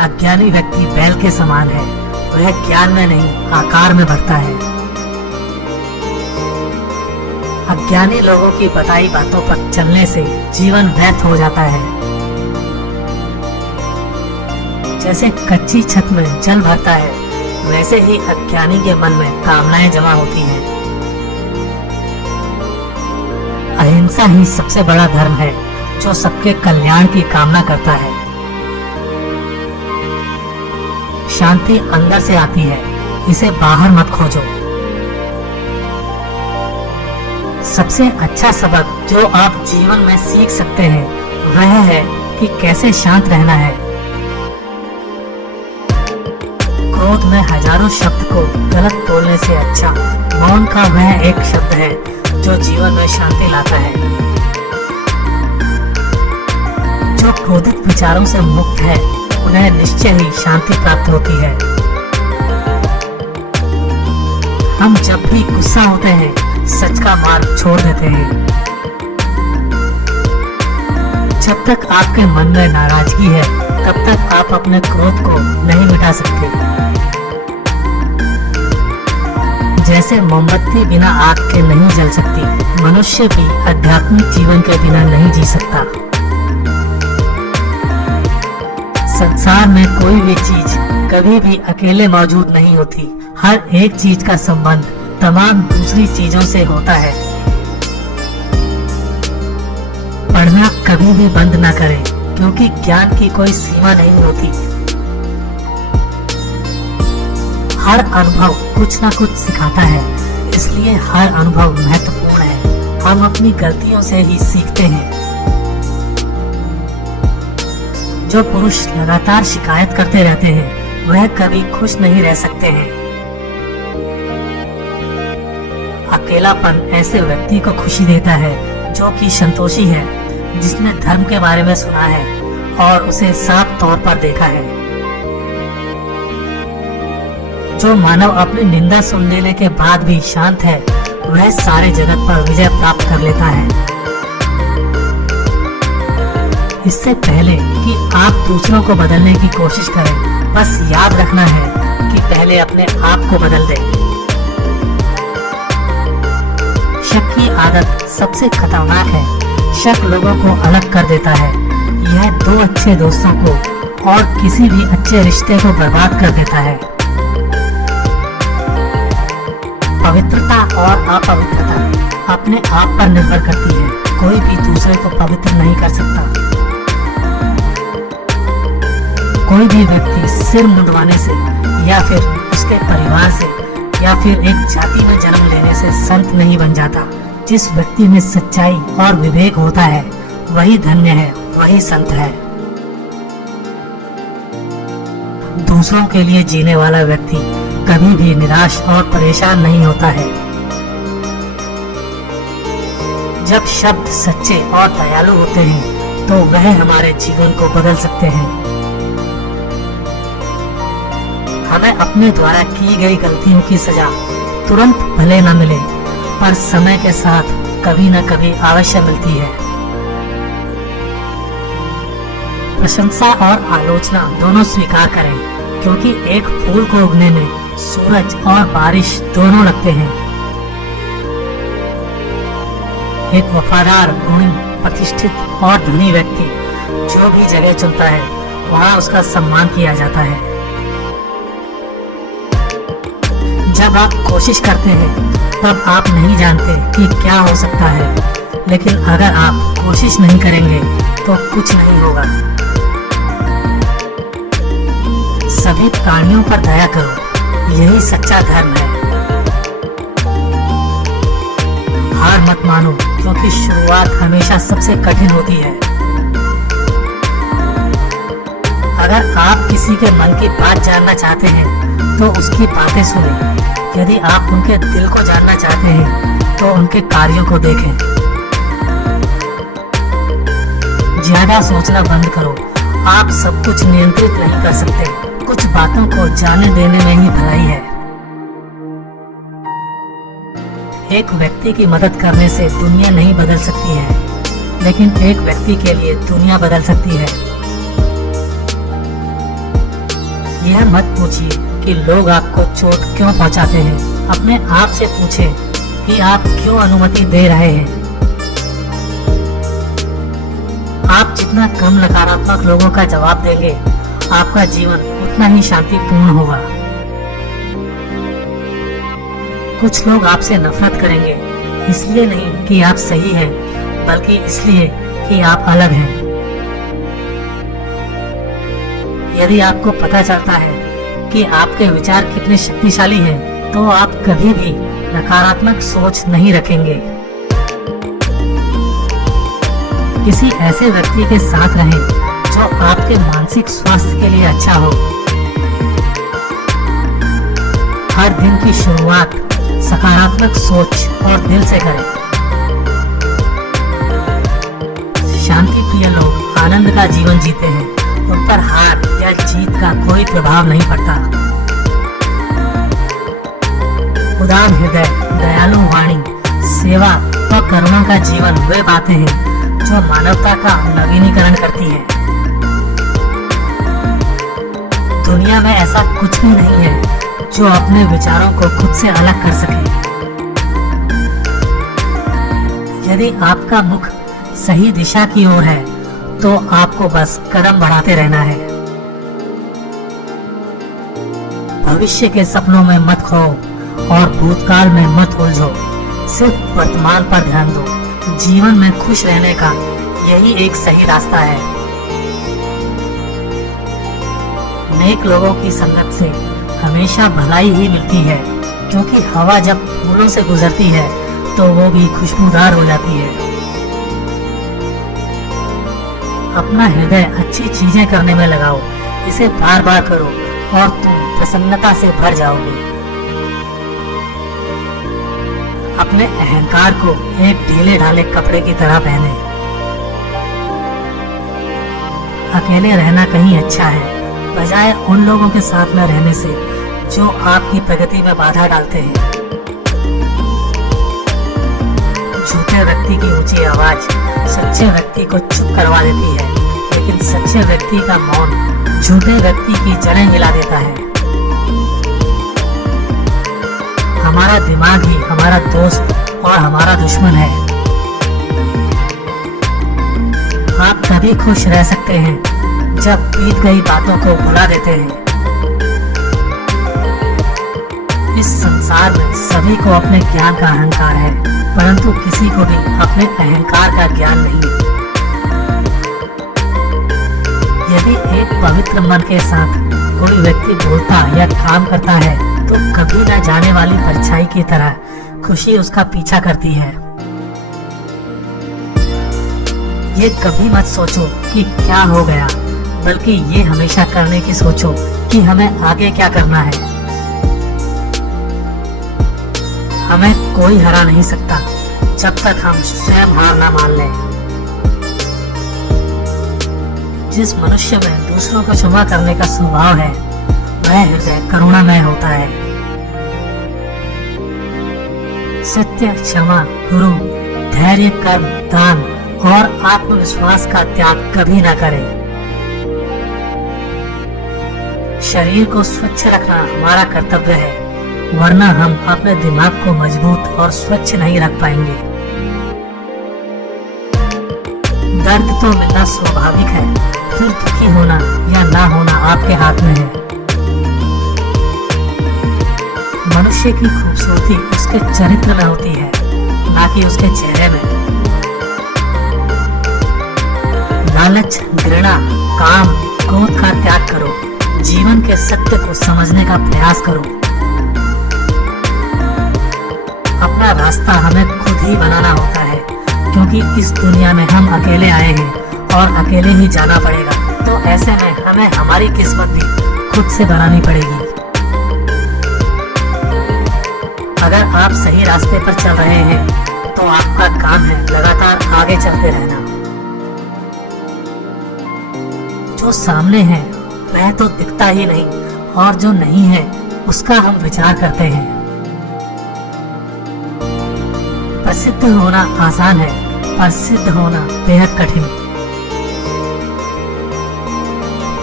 अज्ञानी व्यक्ति बैल के समान है, वह ज्ञान में नहीं आकार में बढ़ता है। अज्ञानी लोगों की बताई बातों पर चलने से जीवन व्यर्थ हो जाता है। जैसे कच्ची छत में जल भरता है, वैसे ही अज्ञानी के मन में कामनाएं जमा होती हैं। अहिंसा ही सबसे बड़ा धर्म है जो सबके कल्याण की कामना करता है। शांति अंदर से आती है, इसे बाहर मत खोजो। सबसे अच्छा सबक जो आप जीवन में सीख सकते हैं वह है कि कैसे शांत रहना है। क्रोध में हजारों शब्द को गलत बोलने से अच्छा मौन का वह एक शब्द है जो जीवन में शांति लाता है। जो क्रोधित विचारों से मुक्त है उन्हें निश्चय ही शांति प्राप्त होती है। हम जब भी गुस्सा होते हैं सच का मार्ग छोड़ देते हैं। जब तक आपके मन में नाराजगी है तब तक आप अपने क्रोध को नहीं मिटा सकते। जैसे मोमबत्ती बिना आग के नहीं जल सकती, मनुष्य भी आध्यात्मिक जीवन के बिना नहीं जी सकता। संसार में कोई भी चीज कभी भी अकेले मौजूद नहीं होती। हर एक चीज का संबंध तमाम दूसरी चीजों से होता है। पढ़ना कभी भी बंद ना करें, क्योंकि ज्ञान की कोई सीमा नहीं होती। हर अनुभव कुछ ना कुछ सिखाता है, इसलिए हर अनुभव महत्वपूर्ण है। हम अपनी गलतियों से ही सीखते हैं। जो पुरुष लगातार शिकायत करते रहते हैं वह कभी खुश नहीं रह सकते हैं। अकेलापन ऐसे व्यक्ति को खुशी देता है जो कि संतोषी है, जिसने धर्म के बारे में सुना है और उसे साफ तौर पर देखा है। जो मानव अपनी निंदा सुन लेने के बाद भी शांत है, वह सारे जगत पर विजय प्राप्त कर लेता है। इससे पहले कि आप दूसरों को बदलने की कोशिश करें, बस याद रखना है कि पहले अपने आप को बदल दें। शक की आदत सबसे खतरनाक है। शक लोगों को अलग कर देता है। यह दो अच्छे दोस्तों को और किसी भी अच्छे रिश्ते को बर्बाद कर देता है। पवित्रता और अपवित्रता अपने आप पर निर्भर करती है। कोई भी दूसरे को पवित्र नहीं कर सकता। कोई भी व्यक्ति सिर मुंडवाने से या फिर उसके परिवार से या फिर एक जाति में जन्म लेने से संत नहीं बन जाता। जिस व्यक्ति में सच्चाई और विवेक होता है, वही धन्य है, वही संत है। दूसरों के लिए जीने वाला व्यक्ति कभी भी निराश और परेशान नहीं होता है। जब शब्द सच्चे और दयालु होते हैं, तो वह हमारे जीवन को बदल सकते हैं। हमें अपने द्वारा की गई गलतियों की सजा तुरंत भले न मिले, पर समय के साथ कभी न कभी अवश्य मिलती है। प्रशंसा और आलोचना दोनों स्वीकार करें, क्योंकि एक फूल को उगने में सूरज और बारिश दोनों लगते हैं। एक वफादार, गुणी, प्रतिष्ठित और धनी व्यक्ति जो भी जगह चुनता है, वहाँ उसका सम्मान किया जाता है। जब आप कोशिश करते हैं, तब आप नहीं जानते कि क्या हो सकता है, लेकिन अगर आप कोशिश नहीं करेंगे तो कुछ नहीं होगा। सभी प्राणियों पर दया करो, यही सच्चा धर्म है। हार मत मानो, क्योंकि शुरुआत हमेशा सबसे कठिन होती है। अगर आप किसी के मन की बात जानना चाहते हैं, तो उसकी बातें सुनें। यदि आप उनके दिल को जानना चाहते हैं, तो उनके कार्यों को देखें। ज्यादा सोचना बंद करो। आप सब कुछ नियंत्रित नहीं कर सकते। कुछ बातों को जाने देने में ही भलाई है। एक व्यक्ति की मदद करने से दुनिया नहीं बदल सकती है, लेकिन एक व्यक्ति के लिए दुनिया बदल सकती है। यह मत पूछिए कि लोग आपको चोट क्यों पहुंचाते हैं। अपने आप से पूछें कि आप क्यों अनुमति दे रहे हैं। आप जितना कम नकारात्मक लोगों का जवाब देंगे, आपका जीवन उतना ही शांतिपूर्ण होगा। कुछ लोग आपसे नफरत करेंगे, इसलिए नहीं कि आप सही हैं, बल्कि इसलिए कि आप अलग हैं। यदि आपको पता चलता है कि आपके विचार कितने शक्तिशाली हैं, तो आप कभी भी नकारात्मक सोच नहीं रखेंगे। किसी ऐसे व्यक्ति के साथ रहें जो आपके मानसिक स्वास्थ्य के लिए अच्छा हो। हर दिन की शुरुआत सकारात्मक सोच और दिल से करें। शांति प्रिय लोग आनंद का जीवन जीते हैं। उन पर हार या जीत का कोई प्रभाव नहीं पड़ता। उदार हृदय, दयालु वाणी, सेवा और करुणा का जीवन वे बातें हैं जो मानवता का नवीनीकरण करती है। दुनिया में ऐसा कुछ भी नहीं है जो अपने विचारों को खुद से अलग कर सके। यदि आपका मुख सही दिशा की ओर है, तो आपको बस कदम बढ़ाते रहना है। भविष्य के सपनों में मत खोओ और भूतकाल में मत उलझो। सिर्फ वर्तमान पर ध्यान दो। जीवन में खुश रहने का यही एक सही रास्ता है। नेक लोगों की संगत से हमेशा भलाई ही मिलती है, क्योंकि हवा जब फूलों से गुजरती है तो वो भी खुशबूदार हो जाती है। अपना हृदय अच्छी चीजें करने में लगाओ। इसे बार बार करो और तुम प्रसन्नता से भर जाओगे। अपने अहंकार को एक ढीले ढाले कपड़े की तरह पहने। अकेले रहना कहीं अच्छा है, बजाय उन लोगों के साथ में रहने से जो आपकी प्रगति में बाधा डालते हैं। झूठे व्यक्ति की ऊंची आवाज सच्चे व्यक्ति को चुप करवा देती है, लेकिन सच्चे व्यक्ति का मौन झूठे व्यक्ति की जड़ें हिला देता है। हमारा दिमाग ही हमारा दोस्त और हमारा दुश्मन है। आप तभी खुश रह सकते हैं जब बीत गई बातों को भुला देते हैं। इस संसार में सभी को अपने ज्ञान का अहंकार है, परंतु किसी को भी अपने अहंकार का ज्ञान नहीं। यदि एक पवित्र मन के साथ कोई व्यक्ति बोलता या काम करता है तो कभी न जाने वाली परछाई की तरह खुशी उसका पीछा करती है। ये कभी मत सोचो कि क्या हो गया, बल्कि ये हमेशा करने की सोचो कि हमें आगे क्या करना है। हमें कोई हरा नहीं सकता जब तक हम स्वयं हार ना मान लें। जिस मनुष्य में दूसरों को क्षमा करने का स्वभाव है, वह हृदय करुणामय होता है। सत्य, क्षमा, गुरु, धैर्य, कर्म, दान और आत्मविश्वास का त्याग कभी न करें। शरीर को स्वच्छ रखना हमारा कर्तव्य है, वरना हम अपने दिमाग को मजबूत और स्वच्छ नहीं रख पाएंगे। दर्द तो मिलना स्वाभाविक है, फिर दुखी होना या ना होना आपके हाथ में है। मनुष्य की खूबसूरती उसके चरित्र में होती है, ना कि उसके चेहरे में। लालच, घृणा, काम, क्रोध का त्याग करो। जीवन के सत्य को समझने का प्रयास करो। अपना रास्ता हमें खुद ही बनाना होता है, क्योंकि इस दुनिया में हम अकेले आए हैं और अकेले ही जाना पड़ेगा। तो ऐसे में हमें हमारी किस्मत भी खुद से बनानी पड़ेगी। अगर आप सही रास्ते पर चल रहे हैं तो आपका काम है लगातार आगे चलते रहना। जो सामने है वह तो दिखता ही नहीं, और जो नहीं है उसका हम विचार करते हैं। प्रसिद्ध होना आसान है, पर सिद्ध होना बेहद कठिन।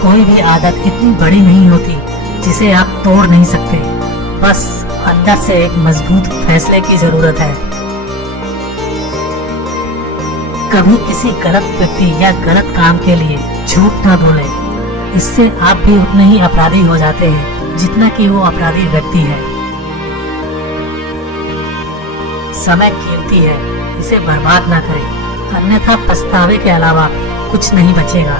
कोई भी आदत इतनी बड़ी नहीं होती जिसे आप तोड़ नहीं सकते, बस अंदर से एक मजबूत फैसले की जरूरत है। कभी किसी गलत व्यक्ति या गलत काम के लिए झूठ न बोले, इससे आप भी उतने ही अपराधी हो जाते हैं जितना कि वो अपराधी व्यक्ति है। समय कीमती है, इसे बर्बाद ना करें, अन्यथा पछतावे के अलावा कुछ नहीं बचेगा।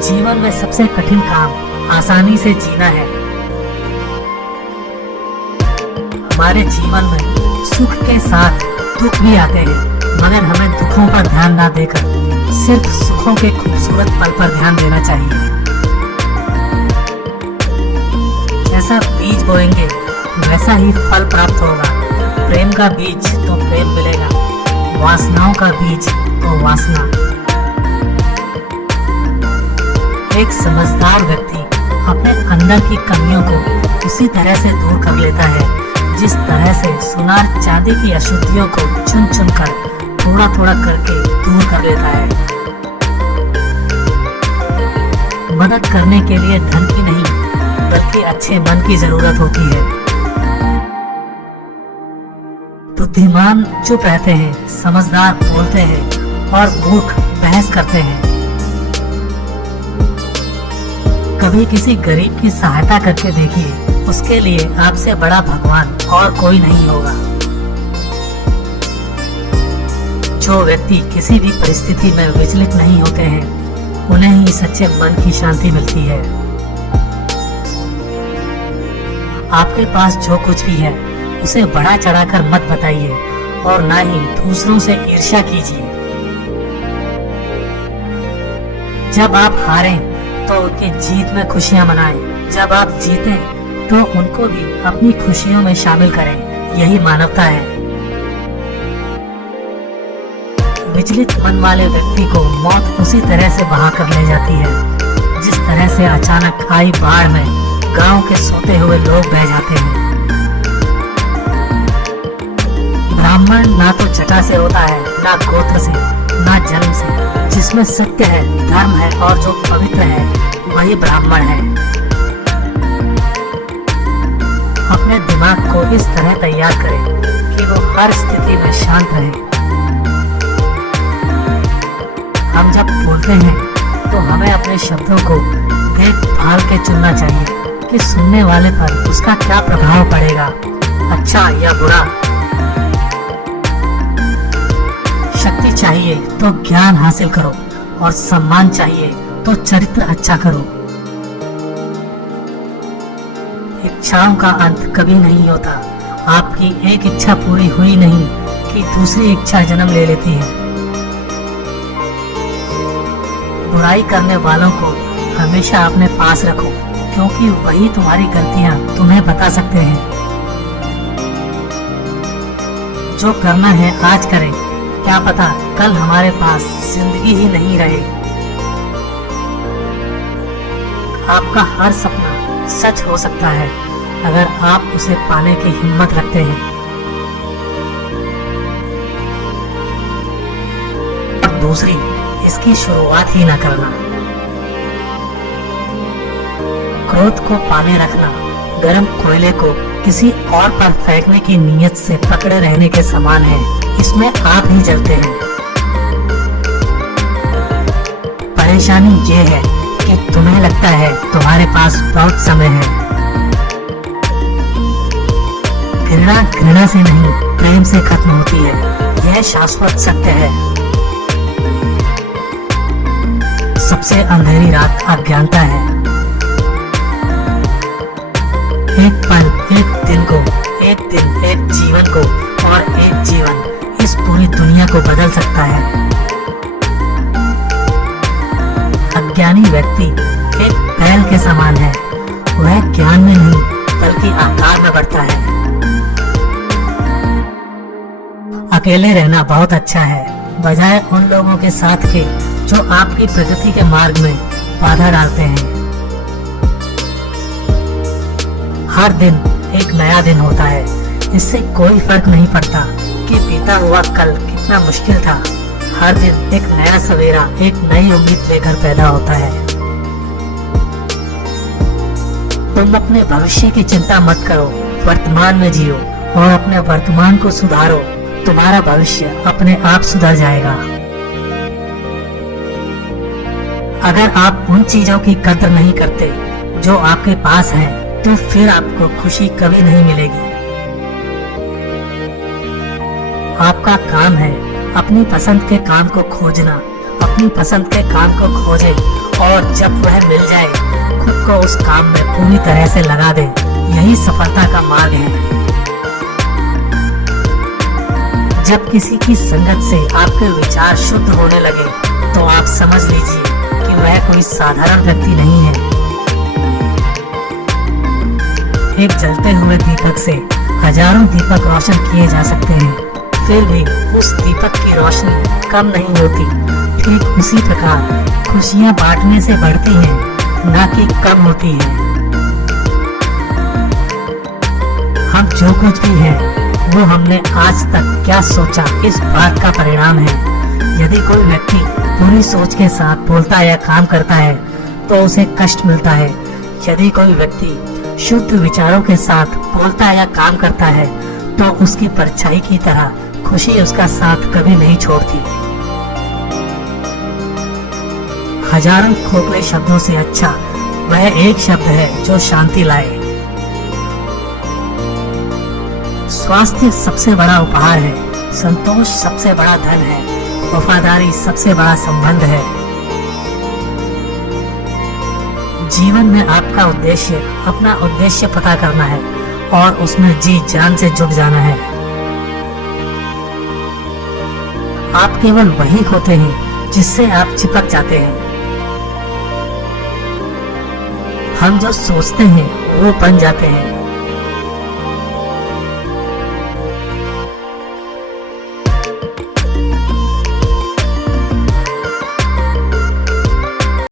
जीवन में सबसे कठिन काम आसानी से जीना है। हमारे जीवन में सुख के साथ दुख भी आते हैं, मगर हमें दुखों पर ध्यान ना देकर सिर्फ सुखों के खूबसूरत पल पर ध्यान देना चाहिए। जैसा बीज बोएंगे वैसा ही फल प्राप्त होगा। प्रेम का बीज तो प्रेम मिलेगा, वासनाओं का बीज तो वासना। एक समझदार व्यक्ति अपने अंदर की कमियों को उसी तरह से दूर कर लेता है जिस तरह से सुनार चांदी की अशुद्धियों को चुन चुन कर थोड़ा थोड़ा करके दूर कर लेता है। मदद करने के लिए धन की नहीं, बल्कि अच्छे मन की जरूरत होती है। बुद्धिमान चुप रहते हैं, समझदार बोलते हैं और मूर्ख बहस करते हैं। कभी किसी गरीब की सहायता करके देखिए, उसके लिए आपसे बड़ा भगवान और कोई नहीं होगा। जो व्यक्ति किसी भी परिस्थिति में विचलित नहीं होते हैं, उन्हें ही सच्चे मन की शांति मिलती है। आपके पास जो कुछ भी है उसे बढ़ा चढ़ाकर मत बताइए और ना ही दूसरों से ईर्ष्या कीजिए। जब आप हारें तो उनकी जीत में खुशियां मनाएं, जब आप जीतें तो उनको भी अपनी खुशियों में शामिल करें। यही मानवता है। विचलित मन वाले व्यक्ति को मौत उसी तरह से बहा कर ले जाती है जिस तरह से अचानक आई बाढ़ में गांव के सोते हुए लोग बह जाते हैं। ब्राह्मण ना तो जटा से होता है, ना गोत्र से, ना जन्म से। जिसमें सत्य है, धर्म है और जो पवित्र है वही ब्राह्मण है। अपने दिमाग को इस तरह तैयार करें कि वो हर स्थिति में शांत रहे। हम जब बोलते हैं तो हमें अपने शब्दों को देख भाल के चुनना चाहिए कि सुनने वाले पर उसका क्या प्रभाव पड़ेगा, अच्छा या बुरा। शक्ति चाहिए तो ज्ञान हासिल करो और सम्मान चाहिए तो चरित्र अच्छा करो। इच्छाओं का अंत कभी नहीं होता। आपकी एक इच्छा पूरी हुई नहीं कि दूसरी इच्छा जन्म ले लेती है। बुराई करने वालों को हमेशा अपने पास रखो, क्योंकि वही तुम्हारी गलतियां तुम्हें बता सकते हैं। जो करना है आज करें, क्या पता कल हमारे पास जिंदगी ही नहीं रहे। आपका हर सपना सच हो सकता है अगर आप उसे पाने की हिम्मत रखते हैं। और दूसरी, इसकी शुरुआत ही ना करना। क्रोध को पाले रखना गर्म कोयले को किसी और पर फेंकने की नीयत से पकड़े रहने के समान है। इसमें आप ही जलते हैं। परेशानी ये है कि तुम्हें लगता है तुम्हारे पास बहुत समय है। घृणा घृणा से नहीं, प्रेम से खत्म होती है। यह शाश्वत सत्य है। सबसे अंधेरी रात अज्ञानता है। एक पल, एक दिन को, एक दिन, एक जीवन को और एक जीवन इस पूरी दुनिया को बदल सकता है। अज्ञानी व्यक्ति एक बैल के समान है। वह ज्ञान में नहीं बल्कि आकार में बढ़ता है। अकेले रहना बहुत अच्छा है, बजाय उन लोगों के साथ के जो आपकी प्रगति के मार्ग में बाधा डालते हैं। हर दिन एक नया दिन होता है। इससे कोई फर्क नहीं पड़ता कि बीता हुआ कल कितना मुश्किल था। हर दिन एक नया सवेरा एक नई उम्मीद लेकर पैदा होता है। तुम अपने भविष्य की चिंता मत करो, वर्तमान में जियो और अपने वर्तमान को सुधारो। तुम्हारा भविष्य अपने आप सुधर जाएगा। अगर आप उन चीजों की कदर नहीं करते जो आपके पास है, तो फिर आपको खुशी कभी नहीं मिलेगी। आपका काम है अपनी पसंद के काम को खोजना। अपनी पसंद के काम को खोजें और जब वह मिल जाए खुद को उस काम में पूरी तरह से लगा दें। यही सफलता का मार्ग है। जब किसी की संगत से आपके विचार शुद्ध होने लगे तो आप समझ लीजिए कि वह कोई साधारण व्यक्ति नहीं है। एक जलते हुए दीपक से हजारों दीपक रोशन किए जा सकते हैं, फिर भी उस दीपक की रोशनी कम नहीं होती। ठीक उसी प्रकार खुशियां बांटने से बढ़ती हैं, न कि कम होती हैं। हम जो कुछ भी हैं, वो हमने आज तक क्या सोचा इस बात का परिणाम है। यदि कोई व्यक्ति पूरी सोच के साथ बोलता या काम करता है तो उसे कष्ट मिलता है। यदि कोई व्यक्ति शुद्ध विचारों के साथ बोलता या काम करता है तो उसकी परछाई की तरह खुशी उसका साथ कभी नहीं छोड़ती। हजारों खोखले शब्दों से अच्छा वह एक शब्द है जो शांति लाए। स्वास्थ्य सबसे बड़ा उपहार है, संतोष सबसे बड़ा धन है, वफादारी सबसे बड़ा संबंध है। जीवन में आपका उद्देश्य अपना उद्देश्य पता करना है और उसमें जी जान से जुट जाना है। आप केवल वही होते हैं जिससे आप चिपक जाते हैं। हम जो सोचते हैं वो बन जाते हैं।